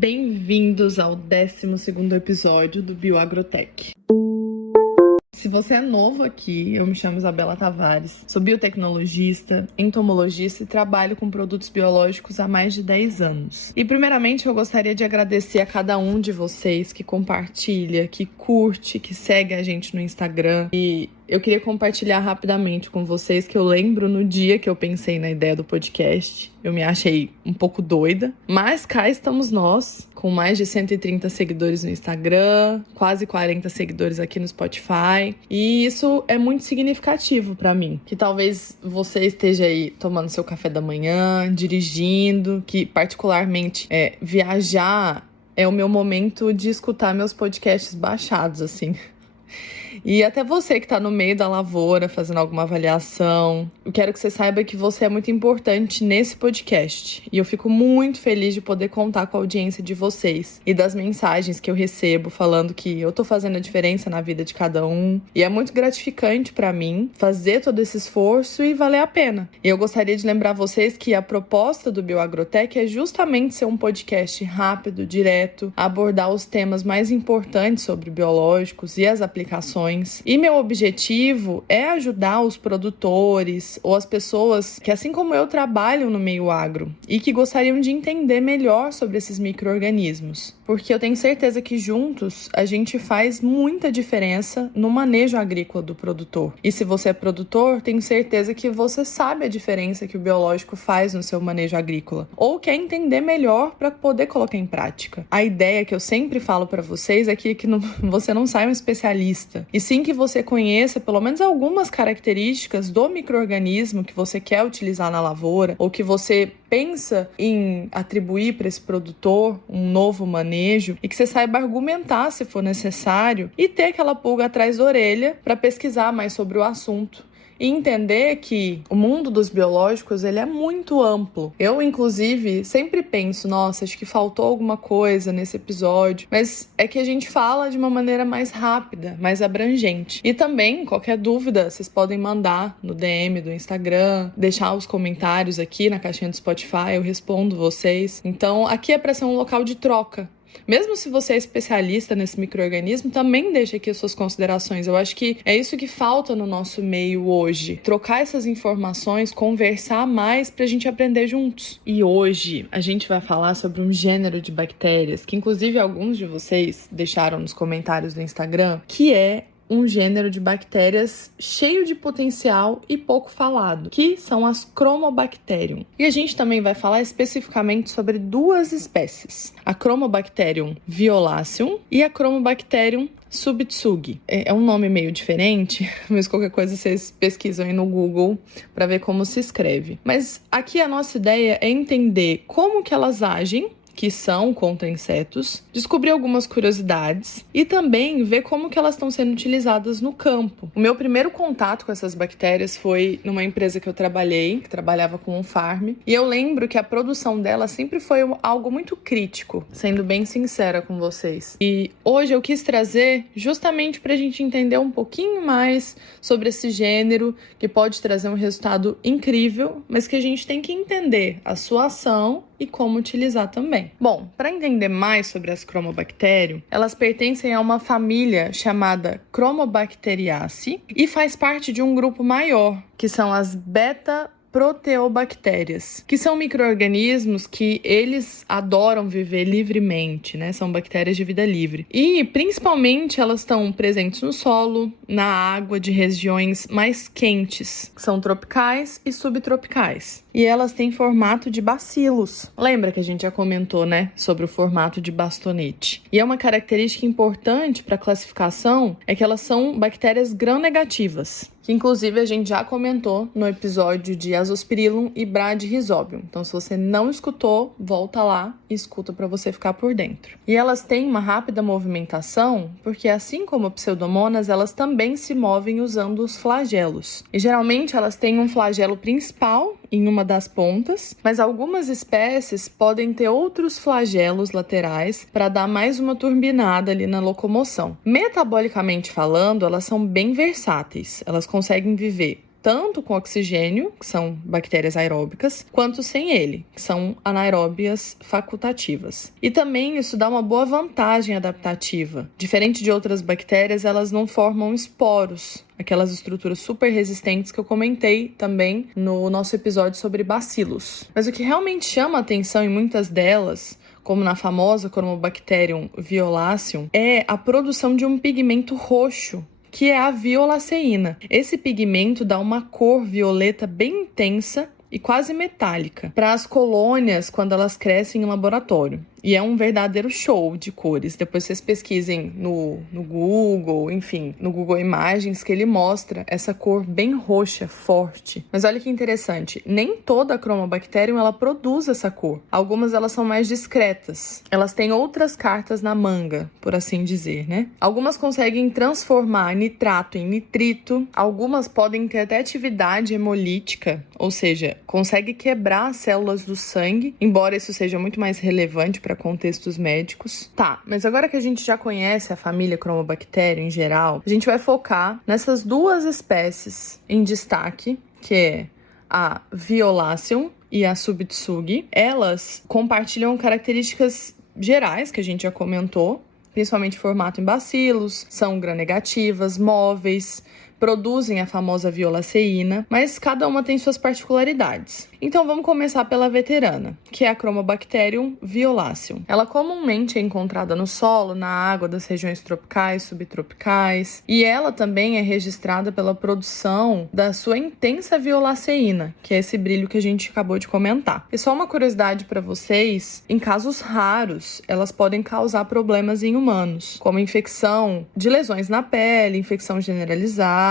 Bem-vindos ao 12º episódio do Bioagrotech. Se você é novo aqui, eu me chamo Isabela Tavares, sou biotecnologista, entomologista e trabalho com produtos biológicos há mais de 10 anos. E primeiramente eu gostaria de agradecer a cada um de vocês que compartilha, que curte, que segue a gente no Instagram. E eu queria compartilhar rapidamente com vocês que eu lembro no dia que eu pensei na ideia do podcast. Eu me achei um pouco doida, mas cá estamos nós, com mais de 130 seguidores no Instagram, quase 40 seguidores aqui no Spotify. E isso é muito significativo pra mim. Que talvez você esteja aí tomando seu café da manhã, dirigindo, que particularmente viajar é o meu momento de escutar meus podcasts baixados, assim. E até você que está no meio da lavoura, fazendo alguma avaliação, eu quero que você saiba que você é muito importante nesse podcast. E eu fico muito feliz de poder contar com a audiência de vocês e das mensagens que eu recebo falando que eu tô fazendo a diferença na vida de cada um. E é muito gratificante para mim fazer todo esse esforço e valer a pena. E eu gostaria de lembrar vocês que a proposta do Bioagrotech é justamente ser um podcast rápido, direto, abordar os temas mais importantes sobre biológicos e as aplicações. E meu objetivo é ajudar os produtores ou as pessoas que, assim como eu, trabalham no meio agro e que gostariam de entender melhor sobre esses micro-organismos. Porque eu tenho certeza que juntos a gente faz muita diferença no manejo agrícola do produtor. E se você é produtor, tenho certeza que você sabe a diferença que o biológico faz no seu manejo agrícola ou quer entender melhor para poder colocar em prática. A ideia que eu sempre falo para vocês é que você não sai um especialista, e sim que você conheça pelo menos algumas características do micro-organismo que você quer utilizar na lavoura ou que você pensa em atribuir para esse produtor um novo manejo e que você saiba argumentar se for necessário e ter aquela pulga atrás da orelha para pesquisar mais sobre o assunto. E entender que o mundo dos biológicos ele é muito amplo. Eu, inclusive, sempre penso, nossa, acho que faltou alguma coisa nesse episódio. Mas é que a gente fala de uma maneira mais rápida, mais abrangente. E também, qualquer dúvida, vocês podem mandar no DM do Instagram, deixar os comentários aqui na caixinha do Spotify, eu respondo vocês. Então, aqui é para ser um local de troca. Mesmo se você é especialista nesse micro-organismo, também deixa aqui as suas considerações. Eu acho que é isso que falta no nosso meio hoje. Trocar essas informações, conversar mais pra gente aprender juntos. E hoje a gente vai falar sobre um gênero de bactérias que inclusive alguns de vocês deixaram nos comentários do Instagram, que é um gênero de bactérias cheio de potencial e pouco falado, que são as Chromobacterium. E a gente também vai falar especificamente sobre duas espécies, a Chromobacterium violaceum e a Chromobacterium subtsugi. É um nome meio diferente, mas qualquer coisa vocês pesquisam aí no Google para ver como se escreve. Mas aqui a nossa ideia é entender como que elas agem, que são contra insetos, descobrir algumas curiosidades e também ver como que elas estão sendo utilizadas no campo. O meu primeiro contato com essas bactérias foi numa empresa que eu trabalhei, que trabalhava com um farm, e eu lembro que a produção dela sempre foi algo muito crítico, sendo bem sincera com vocês. E hoje eu quis trazer justamente para a gente entender um pouquinho mais sobre esse gênero, que pode trazer um resultado incrível, mas que a gente tem que entender a sua ação e como utilizar também. Bom, para entender mais sobre as Chromobacterium, elas pertencem a uma família chamada Chromobacteriaceae e faz parte de um grupo maior, que são as beta-proteobactérias, que são micro-organismos que eles adoram viver livremente, né? São bactérias de vida livre. E, principalmente, elas estão presentes no solo, na água de regiões mais quentes, que são tropicais e subtropicais. E elas têm formato de bacilos. Lembra que a gente já comentou, né, sobre o formato de bastonete? E é uma característica importante para a classificação é que elas são bactérias gram-negativas, que inclusive a gente já comentou no episódio de Azospirillum e Bradyrhizobium. Então, se você não escutou, volta lá e escuta para você ficar por dentro. E elas têm uma rápida movimentação, porque assim como pseudomonas, elas também se movem usando os flagelos. E geralmente elas têm um flagelo principal em uma das pontas, mas algumas espécies podem ter outros flagelos laterais para dar mais uma turbinada ali na locomoção. Metabolicamente falando, elas são bem versáteis. Elas conseguem viver tanto com oxigênio, que são bactérias aeróbicas, quanto sem ele, que são anaeróbias facultativas. E também isso dá uma boa vantagem adaptativa. Diferente de outras bactérias, elas não formam esporos, aquelas estruturas super resistentes que eu comentei também no nosso episódio sobre bacilos. Mas o que realmente chama a atenção em muitas delas, como na famosa Chromobacterium violaceum, é a produção de um pigmento roxo, que é a violaceína. Esse pigmento dá uma cor violeta bem intensa e quase metálica para as colônias quando elas crescem em laboratório. E é um verdadeiro show de cores. Depois vocês pesquisem no Google, enfim, no Google Imagens, que ele mostra essa cor bem roxa, forte. Mas olha que interessante, nem toda a Chromobacterium ela produz essa cor. Algumas elas são mais discretas. Elas têm outras cartas na manga, por assim dizer, né? Algumas conseguem transformar nitrato em nitrito. Algumas podem ter até atividade hemolítica, ou seja, consegue quebrar as células do sangue, embora isso seja muito mais relevante para contextos médicos. Tá, mas agora que a gente já conhece a família Chromobacterium em geral, a gente vai focar nessas duas espécies em destaque, que é a Violaceum e a Subtsugi. Elas compartilham características gerais que a gente já comentou, principalmente formato em bacilos, são gram-negativas, móveis, produzem a famosa violaceína, mas cada uma tem suas particularidades. Então vamos começar pela veterana, que é a Chromobacterium violaceum. Ela comumente é encontrada no solo, na água das regiões tropicais, subtropicais, e ela também é registrada pela produção da sua intensa violaceína, que é esse brilho que a gente acabou de comentar. E só uma curiosidade para vocês, em casos raros, elas podem causar problemas em humanos, como infecção de lesões na pele, infecção generalizada,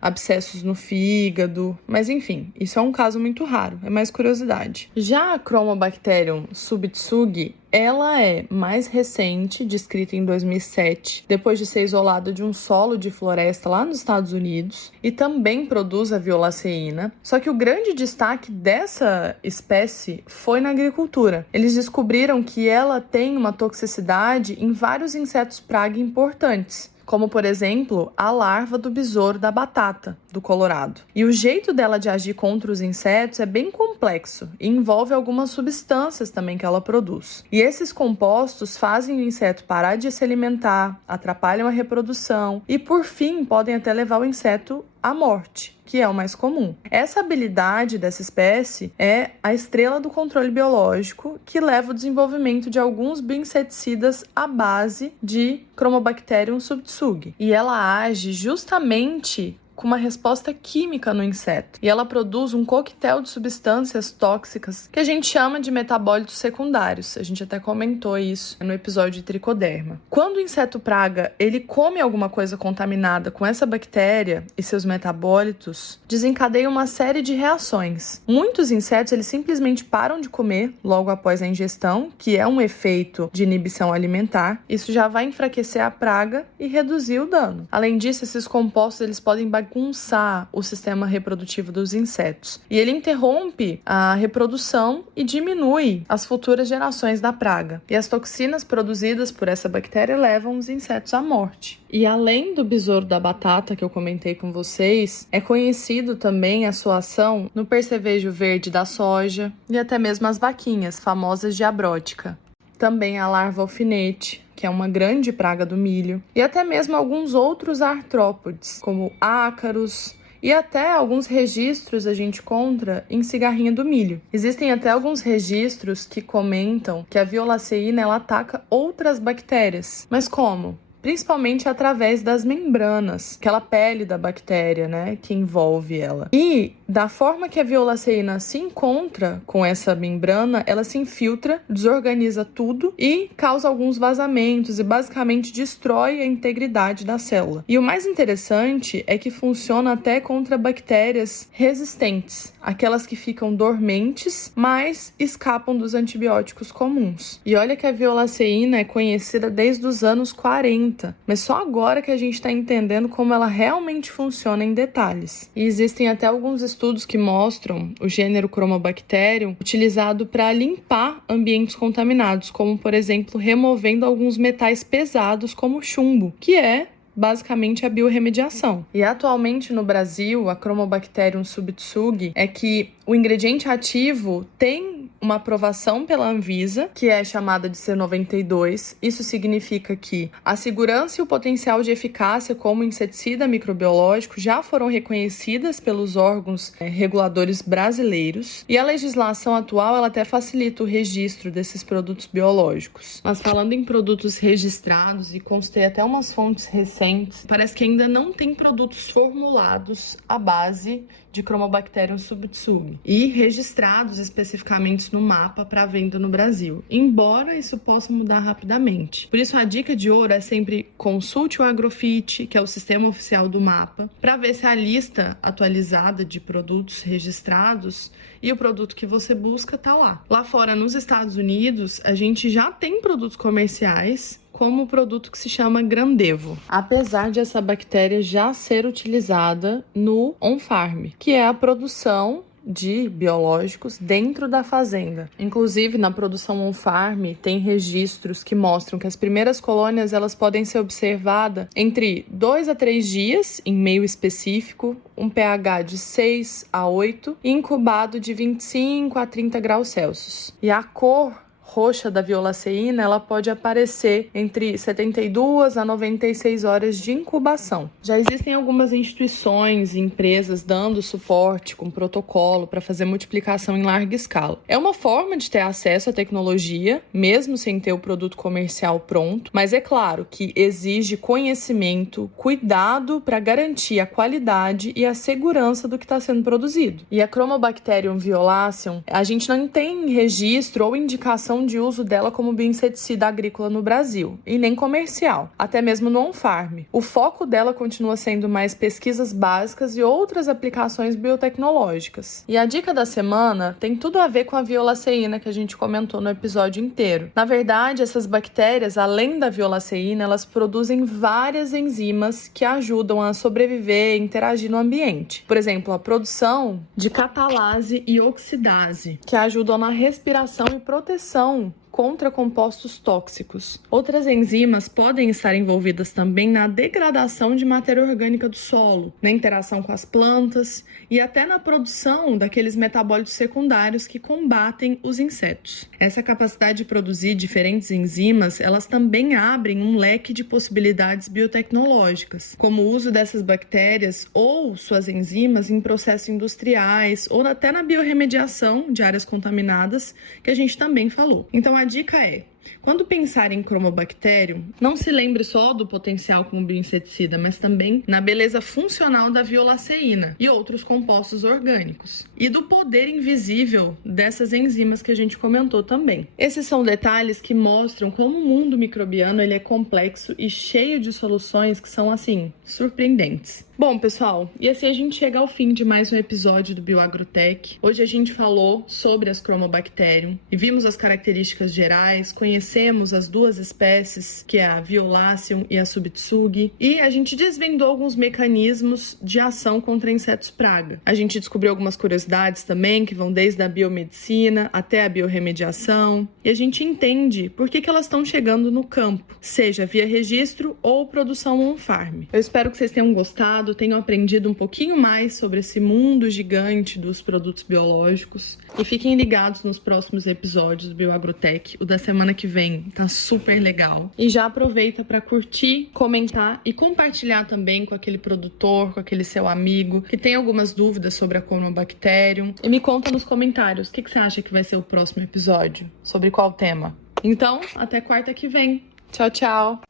abscessos no fígado, mas enfim, isso é um caso muito raro, é mais curiosidade. Já a Chromobacterium subtsugi, ela é mais recente, descrita em 2007, depois de ser isolada de um solo de floresta lá nos Estados Unidos, e também produz a violaceína. Só que o grande destaque dessa espécie foi na agricultura. Eles descobriram que ela tem uma toxicidade em vários insetos praga importantes, como, por exemplo, a larva do besouro da batata, do Colorado. E o jeito dela de agir contra os insetos é bem complexo e envolve algumas substâncias também que ela produz. E esses compostos fazem o inseto parar de se alimentar, atrapalham a reprodução e, por fim, podem até levar o inseto à morte, que é o mais comum. Essa habilidade dessa espécie é a estrela do controle biológico que leva ao desenvolvimento de alguns bioinseticidas à base de Chromobacterium subtsugi. E ela age justamente com uma resposta química no inseto. E ela produz um coquetel de substâncias tóxicas que a gente chama de metabólitos secundários. A gente até comentou isso no episódio de tricoderma. Quando o inseto praga, ele come alguma coisa contaminada com essa bactéria e seus metabólitos, desencadeia uma série de reações. Muitos insetos, eles simplesmente param de comer logo após a ingestão, que é um efeito de inibição alimentar. Isso já vai enfraquecer a praga e reduzir o dano. Além disso, esses compostos, eles podem bagunçar o sistema reprodutivo dos insetos. E ele interrompe a reprodução e diminui as futuras gerações da praga. E as toxinas produzidas por essa bactéria levam os insetos à morte. E além do besouro da batata que eu comentei com vocês, é conhecido também a sua ação no percevejo verde da soja e até mesmo as vaquinhas, famosas de abrótica. Também a larva alfinete, que é uma grande praga do milho, e até mesmo alguns outros artrópodes, como ácaros, e até alguns registros a gente encontra em cigarrinha do milho. Existem até alguns registros que comentam que a violaceína ela ataca outras bactérias. Mas como? Principalmente através das membranas, aquela pele da bactéria, né, que envolve ela. E da forma que a violaceína se encontra com essa membrana, ela se infiltra, desorganiza tudo e causa alguns vazamentos e basicamente destrói a integridade da célula. E o mais interessante é que funciona até contra bactérias resistentes, aquelas que ficam dormentes, mas escapam dos antibióticos comuns. E olha que a violaceína é conhecida desde os anos 40, mas só agora que a gente está entendendo como ela realmente funciona em detalhes. E existem até alguns estudos que mostram o gênero Chromobacterium utilizado para limpar ambientes contaminados, como, por exemplo, removendo alguns metais pesados como chumbo, que é basicamente a biorremediação. E atualmente no Brasil, a Chromobacterium subtsugi é que o ingrediente ativo tem uma aprovação pela Anvisa, que é chamada de C92. Isso significa que a segurança e o potencial de eficácia como inseticida microbiológico já foram reconhecidas pelos órgãos reguladores brasileiros. E a legislação atual ela até facilita o registro desses produtos biológicos. Mas falando em produtos registrados, e consultei até umas fontes recentes, parece que ainda não tem produtos formulados à base de Chromobacterium subtsugi e registrados especificamente no mapa para venda no Brasil, embora isso possa mudar rapidamente. Por isso, a dica de ouro é sempre consulte o Agrofit, que é o sistema oficial do mapa, para ver se a lista atualizada de produtos registrados e o produto que você busca está lá. Lá fora, nos Estados Unidos, a gente já tem produtos comerciais, como o produto que se chama Grandevo, apesar de essa bactéria já ser utilizada no on-farm, que é a produção de biológicos dentro da fazenda. Inclusive, na produção on-farm, tem registros que mostram que as primeiras colônias elas podem ser observadas entre 2 a 3 dias, em meio específico, um pH de 6 a 8 e incubado de 25 a 30 graus Celsius. E a cor roxa da violaceína, ela pode aparecer entre 72 a 96 horas de incubação. Já existem algumas instituições e empresas dando suporte com protocolo para fazer multiplicação em larga escala. É uma forma de ter acesso à tecnologia, mesmo sem ter o produto comercial pronto, mas é claro que exige conhecimento, cuidado para garantir a qualidade e a segurança do que está sendo produzido. E a Chromobacterium violaceum, a gente não tem registro ou indicação de uso dela como bioinseticida agrícola no Brasil, e nem comercial, até mesmo no on-farm. O foco dela continua sendo mais pesquisas básicas e outras aplicações biotecnológicas. E a dica da semana tem tudo a ver com a violaceína que a gente comentou no episódio inteiro. Na verdade, essas bactérias, além da violaceína, elas produzem várias enzimas que ajudam a sobreviver e interagir no ambiente. Por exemplo, a produção de catalase e oxidase, que ajudam na respiração e proteção contra compostos tóxicos. Outras enzimas podem estar envolvidas também na degradação de matéria orgânica do solo, na interação com as plantas e até na produção daqueles metabólitos secundários que combatem os insetos. Essa capacidade de produzir diferentes enzimas, elas também abrem um leque de possibilidades biotecnológicas, como o uso dessas bactérias ou suas enzimas em processos industriais ou até na biorremediação de áreas contaminadas, que a gente também falou. Então, a dica é: quando pensar em Chromobacterium, não se lembre só do potencial como bioinseticida, mas também na beleza funcional da violaceína e outros compostos orgânicos, e do poder invisível dessas enzimas que a gente comentou também. Esses são detalhes que mostram como o mundo microbiano ele é complexo e cheio de soluções que são, assim, surpreendentes. Bom, pessoal, e assim a gente chega ao fim de mais um episódio do BioAgrotech. Hoje a gente falou sobre as Chromobacterium e vimos as características gerais, conhecemos as duas espécies, que é a Violaceum e a Subtsugi, e a gente desvendou alguns mecanismos de ação contra insetos praga. A gente descobriu algumas curiosidades também, que vão desde a biomedicina até a biorremediação, e a gente entende por que elas estão chegando no campo, seja via registro ou produção on-farm. Eu espero que vocês tenham gostado, tenham aprendido um pouquinho mais sobre esse mundo gigante dos produtos biológicos, e fiquem ligados nos próximos episódios do BioAgrotech. O da semana que vem tá super legal. E já aproveita para curtir, comentar e compartilhar também com aquele produtor, com aquele seu amigo que tem algumas dúvidas sobre a Chromobacterium. E me conta nos comentários o que você acha que vai ser o próximo episódio, sobre qual tema. Então, até quarta que vem. Tchau, tchau!